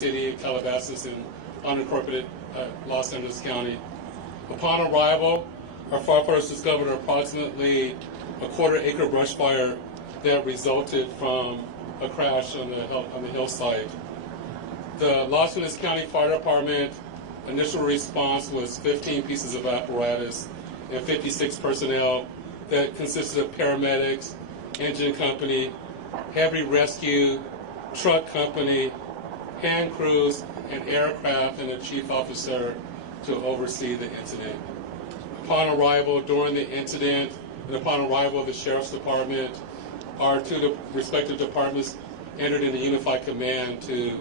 City of Calabasas in unincorporated Los Angeles County. Upon arrival, our firefighters discovered approximately a quarter-acre brush fire that resulted from a crash on the hillside. The Los Angeles County Fire Department initial response was 15 pieces of apparatus and 56 personnel that consisted of paramedics, engine company, heavy rescue, truck company, hand crews, and aircraft, and a chief officer to oversee the incident. Upon arrival, during the incident, and upon arrival of the Sheriff's Department, our two respective departments entered into unified command to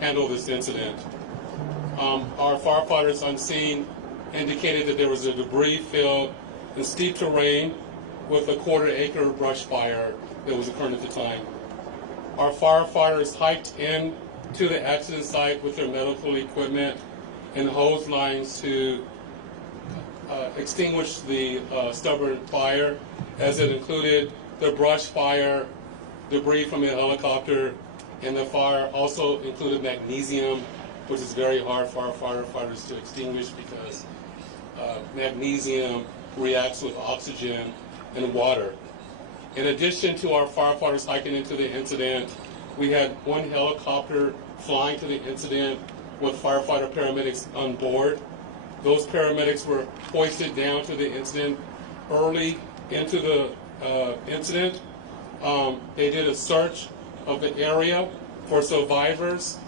handle this incident. Our firefighters on scene indicated that there was a debris field in steep terrain with a quarter-acre brush fire that was occurring at the time. Our firefighters hiked in to the accident site with their medical equipment and hose lines to extinguish the stubborn fire, as it included the brush fire, debris from the helicopter, and the fire also included magnesium, which is very hard for our firefighters to extinguish because magnesium reacts with oxygen and water. In addition to our firefighters hiking into the incident, we had one helicopter flying to the incident with firefighter paramedics on board. Those paramedics were hoisted down to the incident early into the incident. They did a search of the area for survivors.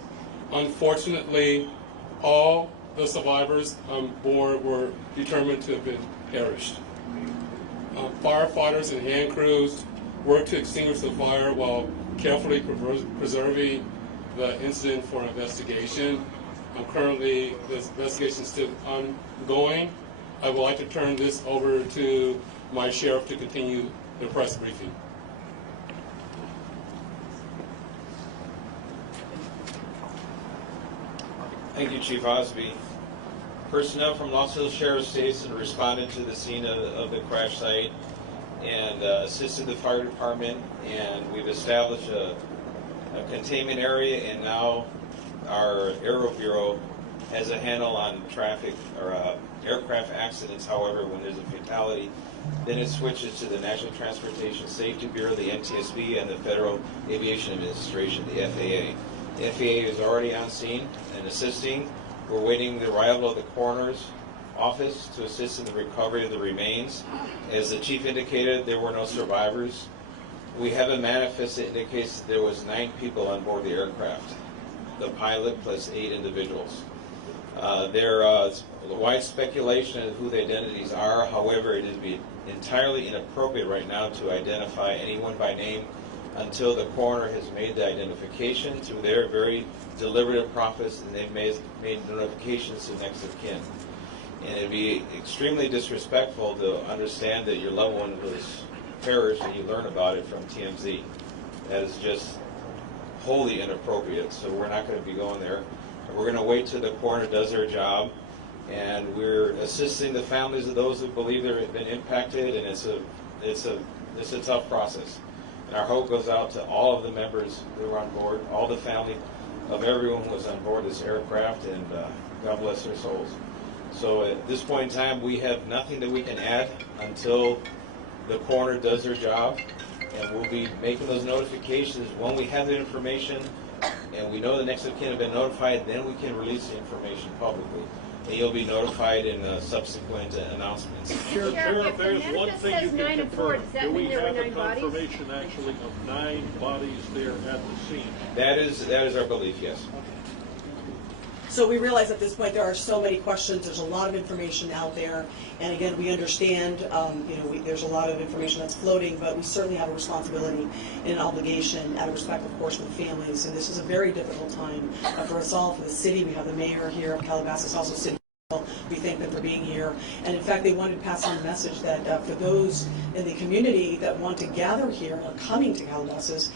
Unfortunately, all the survivors on board were determined to have been perished. Firefighters and hand crews worked to extinguish the fire while carefully preserving the incident for investigation. Currently, this investigation is still ongoing. I would like to turn this over to my sheriff to continue the press briefing. Thank you, Chief Osby. Personnel from Los Angeles Sheriff's Station responded to the scene of the crash site and assisted the fire department, and we've established a containment area, and now our Aero Bureau has a handle on traffic or aircraft accidents. However, when there's a fatality, then it switches to the National Transportation Safety Bureau, the NTSB, and the Federal Aviation Administration, the FAA. The FAA is already on scene and assisting. We're waiting the arrival of the coroner's office to assist in the recovery of the remains. As the chief indicated, there were no survivors. We have a manifest that indicates that there was 9 people on board the aircraft, the pilot plus 8 individuals. There is wide speculation of who the identities are. However, it would be entirely inappropriate right now to identify anyone by name until the coroner has made the identification through their very deliberative process, and they've made notifications to next of kin. And it'd be extremely disrespectful to understand that your loved one was perished and you learn about it from TMZ. That is just wholly inappropriate, so we're not going to be going there. We're going to wait till the coroner does their job, and we're assisting the families of those who believe they've been impacted, and it's a tough process. And our hope goes out to all of the members who were on board, all the family of everyone who was on board this aircraft, and God bless their souls. So at this point in time, we have nothing that we can add until the coroner does their job, and we'll be making those notifications when we have the information and we know the next of kin have been notified. Then we can release the information publicly, and you'll be notified in subsequent announcements. Sheriff, there's one thing you can confirm. Do we have a bodies? confirmation actually of 9 bodies there at the scene? That is our belief, yes. So we realize at this point there are so many questions. There's a lot of information out there, and again, we understand. There's a lot of information that's floating, but we certainly have a responsibility and an obligation, out of respect, of course, for the families. And this is a very difficult time for us all, for the city. We have the mayor here of Calabasas also sitting. We thank them for being here. And in fact, they wanted to pass on a message that for those in the community that want to gather here or coming to Calabasas,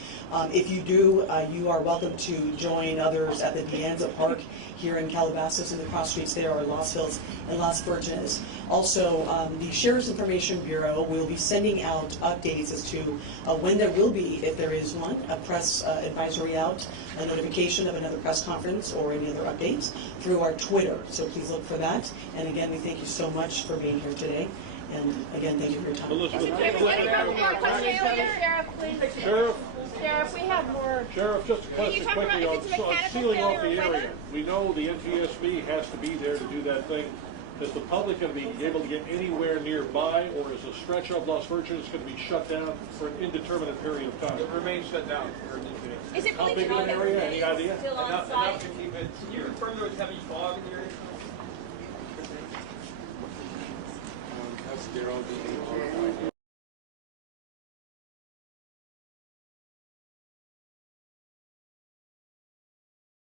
if you do, you are welcome to join others at the Dianza Park here in Calabasas and the cross streets there, or Los Hills and Las Virgenes. Also, the Sheriff's Information Bureau will be sending out updates as to when there will be, if there is one, a press advisory out, a notification of another press conference or any other updates through our Twitter. So please look for that. And again, we thank you so much for being here today. And again, thank you for your time. Sheriff, we have more. Sheriff, just a question quickly on sealing off the area. We know the NTSB has to be there to do that thing. Is the public going to be able to get anywhere nearby, or is a stretch of Las Virgenes going to be shut down for an indeterminate period of time? It remains shut down. Is it How really big of an area? Any idea? still on Enough site? to keep it. Can you confirm there was heavy fog in the area? That's their own meeting.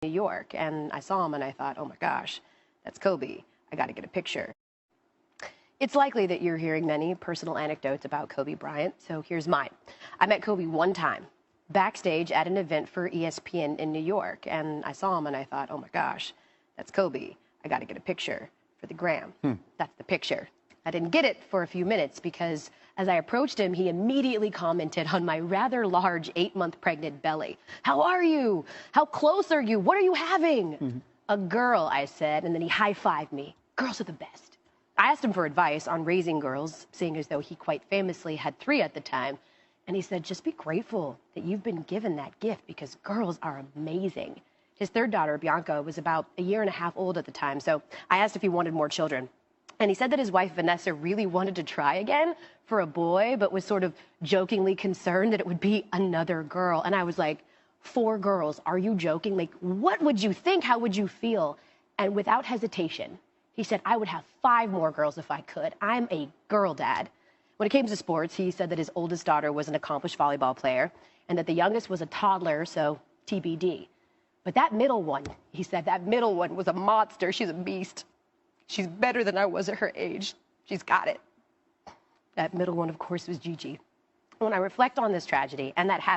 New York, and I saw him and I thought, oh my gosh, that's Kobe. I got to get a picture. It's likely that you're hearing many personal anecdotes about Kobe Bryant, so here's mine. I met Kobe one time, backstage at an event for ESPN in New York, and I saw him and I thought, oh my gosh, that's Kobe. I got to get a picture for the gram. That's the picture. I didn't get it for a few minutes because as I approached him, he immediately commented on my rather large 8-month pregnant belly. How are you? How close are you? What are you having? A girl, I said, and then he high-fived me. Girls are the best. I asked him for advice on raising girls, seeing as though he quite famously had 3 at the time. And he said, just be grateful that you've been given that gift because girls are amazing. His 3rd daughter, Bianca, was about 1.5 years old at the time, so I asked if he wanted more children. And he said that his wife, Vanessa, really wanted to try again for a boy, but was sort of jokingly concerned that it would be another girl. And I was like, 4 girls, are you joking? Like, what would you think? How would you feel? And without hesitation, he said, I would have 5 more girls if I could. I'm a girl dad. When it came to sports, he said that his oldest daughter was an accomplished volleyball player and that the youngest was a toddler, so TBD. But that middle one, he said, that middle one was a monster. She's a beast. She's better than I was at her age. She's got it. That middle one, of course, was Gigi. When I reflect on this tragedy and that happened,